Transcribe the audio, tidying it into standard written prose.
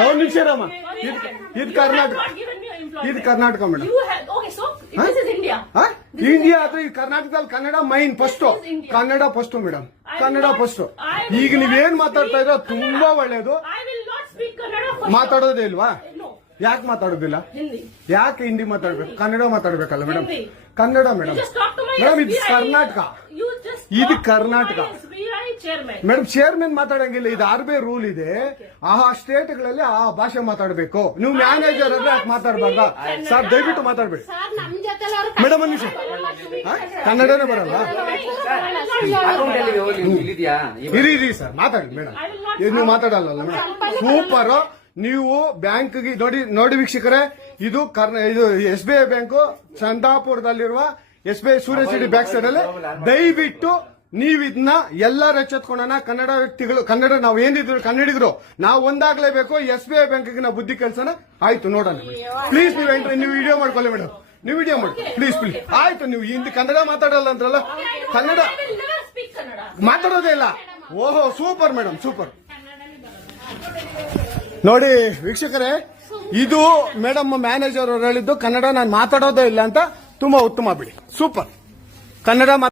ಒಂದು ನಿಮಿಷ ಇರಮ್ಮ. ಇದು ಕರ್ನಾಟಕ, ಇದು ಕರ್ನಾಟಕ ಮೇಡಮ್. ಇಂಡಿಯಾ ಆದ್ರೆ ಈ ಕರ್ನಾಟಕದಲ್ಲಿ Kannada main first, Kannada first madam, Kannada first. ಈಗ ನೀವೇನ್ ಮಾತಾಡ್ತಾ ಇರೋ ತುಂಬಾ ಒಳ್ಳೇದು. ಮಾತಾಡೋದೇ ಇಲ್ವಾ? ಯಾಕೆ ಮಾತಾಡೋದಿಲ್ಲ? ಯಾಕೆ ಹಿಂದಿ ಮಾತಾಡ್ಬೇಕು? ಕನ್ನಡ ಮಾತಾಡ್ಬೇಕಲ್ಲ ಮೇಡಮ್. ಕನ್ನಡ ಮೇಡಮ್. ಮೇಡಮ್ ಇದು ಕರ್ನಾಟಕ, ಇದು ಕರ್ನಾಟಕ ಮೇಡಮ್. ಚೇರ್ಮನ್ ಮಾತಾಡಂಗಿಲ್ಲ, ಇದು RBI ರೂಲ್ ಇದೆ. ಆ ಸ್ಟೇಟ್ಗಳಲ್ಲಿ ಆ ಭಾಷೆ ಮಾತಾಡಬೇಕು. ನೀವು ಮ್ಯಾನೇಜರ್ ಆದ್ರೆ ಯಾಕೆ ಮಾತಾಡ್ಬಾರ್ದ ಸರ್? ದಯವಿಟ್ಟು ಮಾತಾಡ್ಬೇಡಿ ಮೇಡಮ್. ಒಂದು ನಿಮಿಷ, ಕನ್ನಡನೇ ಬರಲ್ಲ? ಇರಿ ಸರ್, ಮಾತಾಡಿ ಮೇಡಮ್. ನೀವು ಮಾತಾಡಲ್ಲ ಮೇಡಮ್. ಸೂಪರ್. ನೀವು ಬ್ಯಾಂಕ್ಗೆ ನೋಡಿ ವೀಕ್ಷಕರೇ, ಇದು SBI ಬ್ಯಾಂಕು ಚಂದಾಪುರದಲ್ಲಿರುವ SBI ಸೂರ್ಯ ಸಿಟಿ ಬ್ಯಾಕ್ ಸೈಡ್ ಅಲ್ಲಿ. ದಯವಿಟ್ಟು ನೀವು ಇದನ್ನ ಎಲ್ಲರೂ ಎಚ್ಚೆತ್ಕೊಳ್ಳೋಣ. ಕನ್ನಡ ವ್ಯಕ್ತಿಗಳು, ಕನ್ನಡ ನಾವು ಏನಿದ್ರು ಕನ್ನಡಿಗರು ನಾವು ಒಂದಾಗ್ಲೇಬೇಕು. SBI ಬ್ಯಾಂಕ್ಗೆ ನಾವು ಬುದ್ಧಿ ಕಲ್ಸೋಣ. ಆಯ್ತು, ನೋಡೋಣ ಪ್ಲೀಸ್. ನೀವು ವಿಡಿಯೋ ಮಾಡ್ಕೊಳ್ಳಿ ಮೇಡಮ್, ನೀವು ವಿಡಿಯೋ ಮಾಡಿ ಪ್ಲೀಸ್ ಪ್ಲೀಸ್. ಆಯ್ತು, ನೀವು ಹಿಂದಿ ಕನ್ನಡ ಮಾತಾಡಲ್ಲ ಅಂದ್ರಲ್ಲ, ಕನ್ನಡ ಮಾತಾಡೋದೇ ಇಲ್ಲ. ಓಹೋ, ಸೂಪರ್ ಮೇಡಮ್, ಸೂಪರ್. ನೋಡಿ ವೀಕ್ಷಕರೇ, ಇದು ಮೇಡಮ್ ಮ್ಯಾನೇಜರ್ ಅವರು ಹೇಳಿದ್ದು ಕನ್ನಡ ನಾನು ಮಾತಾಡೋದೇ ಇಲ್ಲ ಅಂತ. ತುಂಬಾ ಉತ್ತಮ ಬಿಡಿ, ಸೂಪರ್. ಕನ್ನಡ